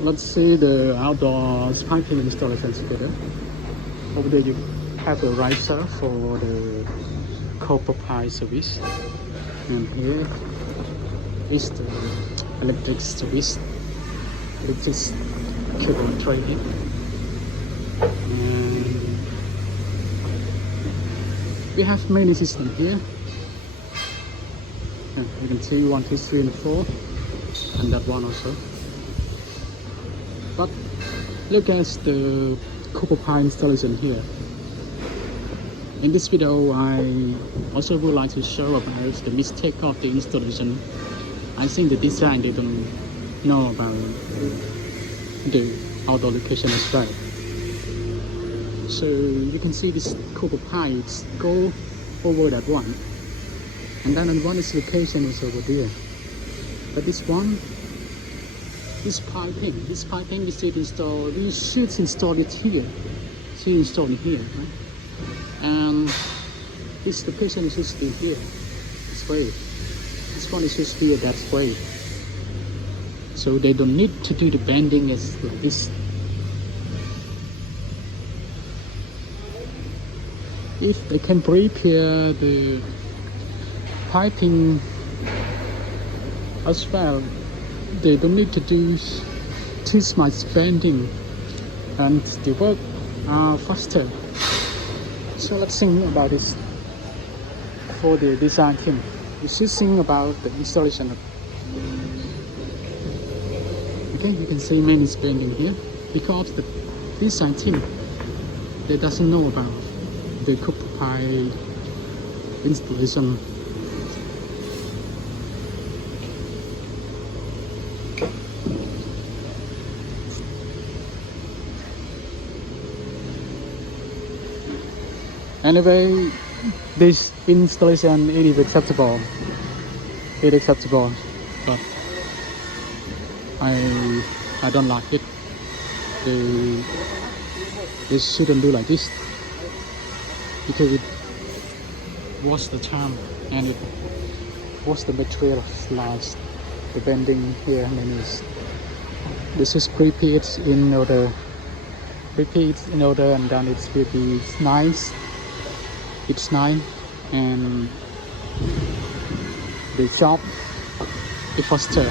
let's see the outdoor piping installation together. Over there you have a riser for the copper pipe service, and here is the electric service, electric cable tray here. And we have many systems here. You can see 1, 2, 3 and 4, and that one also. But look at the copper pipe installation here. In this video, I also would like to show about the mistake of the installation. I think the design, they don't know about the outdoor location as well. So you can see this copper pipes go over that one, and then on one is location is over there. But this one, this piping we should install. We should install it here. Should install it here, right? And this location is just be here, this way. This one is just here that way. So they don't need to do the bending as like this. If they can prepare the piping as well, they don't need to do too much bending, and the work are faster. So let's think about this for the design team. We should think about the installation. Okay, you can see many bending here because the design team, they doesn't know about the copper pipe installation. Anyway, this installation is acceptable. It is acceptable, but I don't like it. They shouldn't do like this because it was the time and it was the material slice. The bending here means this is prepared in order, and then it will be nice. It's nice, and the job is faster.